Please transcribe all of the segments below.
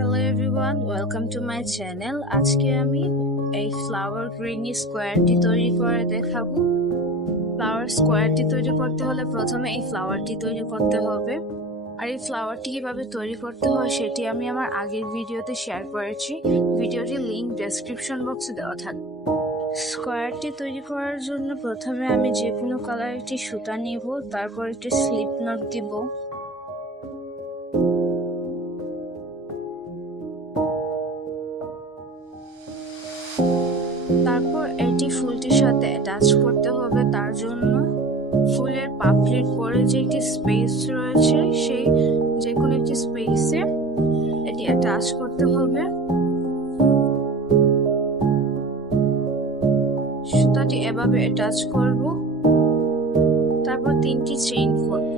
Hello everyone, welcome to my channel. আজকে আমি এই ফ্লাওয়ার রিং স্কোয়ারটি তৈরি করে দেখাবো। ফ্লাওয়ার স্কোয়ারটি তৈরি করতে হলে প্রথমে এই ফ্লাওয়ারটি তৈরি করতে হবে। আর এই ফ্লাওয়ারটি কিভাবে তৈরি করতে হয় সেটি আমি আমার আগের ভিডিওতে শেয়ার করেছি। ভিডিওটির লিঙ্ক ডেসক্রিপশন বক্সে দেওয়া থাকবে। স্কোয়ারটি তৈরি করার জন্য প্রথমে আমি যে কোনো কালার একটি সুতা নিব, তারপর একটি স্লিপ নট দিব। তারপর এটি ফুলটির সাথে অ্যাটাচ করতে হবে। তার জন্য ফুলের পাপড়ির পরে যে একটি স্পেস রয়েছে সেই যে কোনো একটি স্পেসে এটি অ্যাটাচ করতে হবে। সুতাটি এভাবে অ্যাটাচ করব। তারপর তিনটি চেইন করব।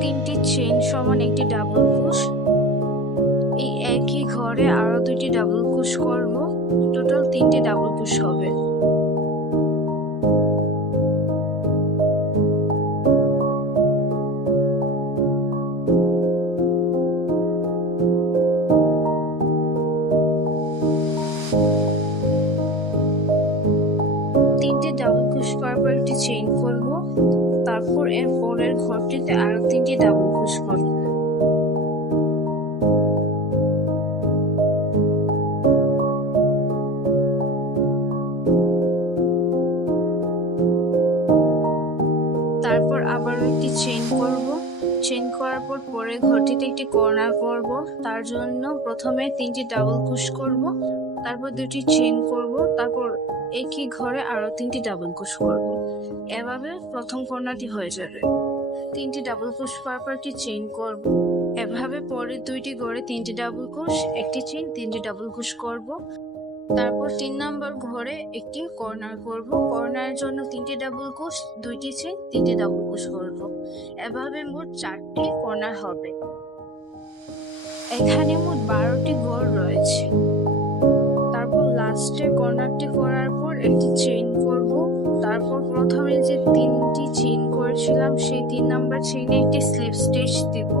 তিনটি চেইন সমান একটি ডাবল ক্রোশ। এই একই ঘরে আরো দুইটি ডাবল ক্রোশ করব। টোটাল তিনটি ডাবল ক্রোশ হবে। তিনটি ডাবল ক্রোশ করার পর একটি চেইন করব। তারপর এর পরের ঘরটিতে আরো তিনটি ডাবল ক্রোশ করব। তারপর আবার একটি চেইন করব। চেইন করার পর পরের ঘরটিতে একটি কর্নার করব। তার জন্য প্রথমে তিনটি ডাবল ক্রোশ করব, তারপর দুটি চেইন করব, তারপর একই ঘরে আরো তিনটি ডাবল ক্রোশ করব। এভাবে প্রথম কর্নারটি হয়ে যাবে। তিনটি ডাবল ক্রোশ করার পর একটি চেইন করব। এভাবে পরের দুইটি ঘরে তিনটি ডাবল ক্রোশ, একটি চেইন, তিনটি ডাবল ক্রোশ করব। তারপর 3 নম্বর ঘরে একটি কর্নার করব। কর্নারের জন্য তিনটি ডাবল ক্রোশ, দুইটি চেইন, তিনটি ডাবল ক্রোশ করব। এভাবে মোট 4টি কর্নার হবে। এখানে মোট 12টি ঘর রয়েছে। তারপর লাস্টের কর্নারটি করার পর একটি চেইন করব। তারপর প্রথমে যে তিনটি চেইন করেছিলাম সেই 3 নম্বর চেইনে একটি স্লিপ স্টিচ দিব।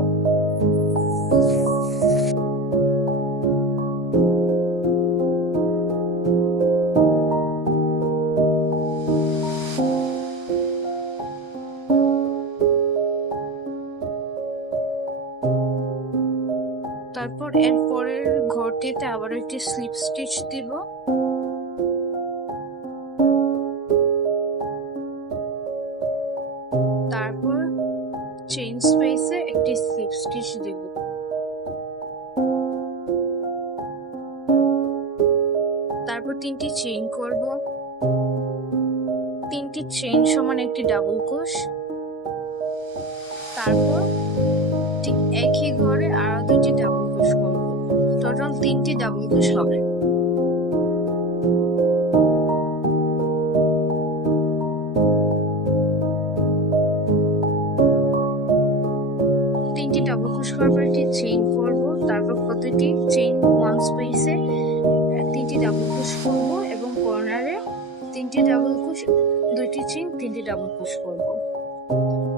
তারপর এর পরের ঘরটিতে আবার একটি স্লিপ স্টিচ দিব। তারপর চেইন স্পেসে একটি স্লিপ স্টিচ দিব। তারপর তিনটি চেইন করব। তিনটি চেইন সমান একটি ডাবল ক্রোশ। তারপর ঠিক একই ঘরে আরো দুটি ডাবল ক্রোশ করব। টোটাল তিনটি ডাবল ক্রোশ হবে। তিনটি ডাবল ক্রোশ করার পর একটি চেইন করব। তারপর প্রতিটি চেইন ওয়ান স্পেসে তিনটি ডাবল ক্রোশ করব এবং কর্নারে তিনটি ডাবল ক্রোশ, দুইটি চেইন, তিনটি ডাবল ক্রোশ করব।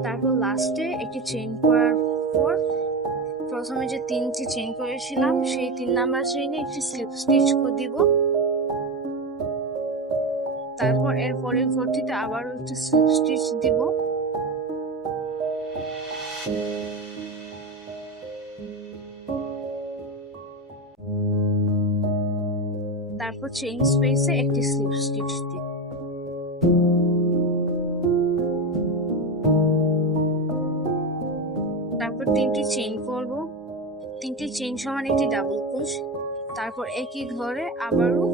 তারপর লাস্টে একটি চেইন করার পর প্রথমে যে তিনটি চেইন করেছিলাম সেই 3 নাম্বার চেইনে একটি স্লিপ স্টিচ দিব। তারপর এর পরের ঘরটিতে আবারও একটি স্লিপ স্টিচ দিব। তারপর চেইন স্পেসে একটি স্লিপ স্টিচ দিব। তারপর তিনটি চেইন করব। তিনটি চেইন সমান একটি ডাবল ক্রোশ। তারপর একই ঘরে আবারও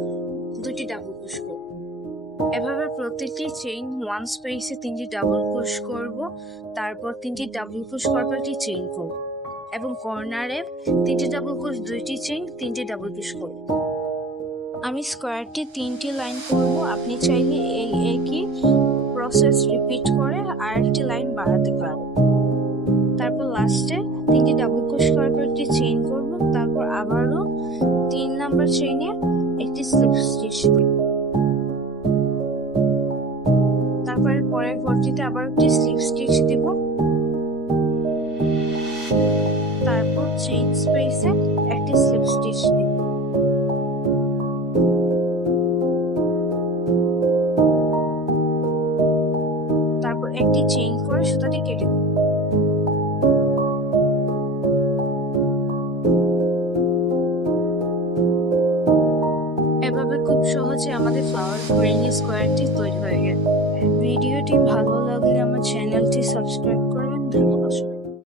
দুটি ডাবল ক্রোশ করব। এভাবে প্রতিটি চেইন ওয়ান স্পেসে তিনটি ডাবল ক্রোশ করব। তারপর তিনটি ডাবল ক্রোশ করার পর একটি চেইন করব এবং কর্নারে তিনটি ডাবল ক্রোশ, দুইটি চেইন, তিনটি ডাবল ক্রোশ করব। আমি স্কোয়ারটি 3টি লাইন করব। আপনি চাইলে এই একই প্রসেস রিপিট করে আরেকটি লাইন বাড়াতে পারেন। তারপর লাস্টে তিনটি ডাবল ক্রোশ করার পর একটি চেইন করব। তারপর আবারও 3 নাম্বার চেইনে একটি স্লিপ স্টিচ দিব। তারপরে পরের ঘরটিতে আবার একটি স্লিপ স্টিচ দিব। তারপর চেইন স্পেসে একটি স্লিপ স্টিচ দিন। তারপর একটি চেইন করে সুতাটি কেটে দিন। এভাবে খুব সহজে আমাদের ফ্লাওয়ার রিং স্কোয়ারটি তৈরি হয়ে গেল। ভিডিওটি ভালো লাগলে আমার চ্যানেলটি সাবস্ক্রাইব করবেন। ধন্যবাদ।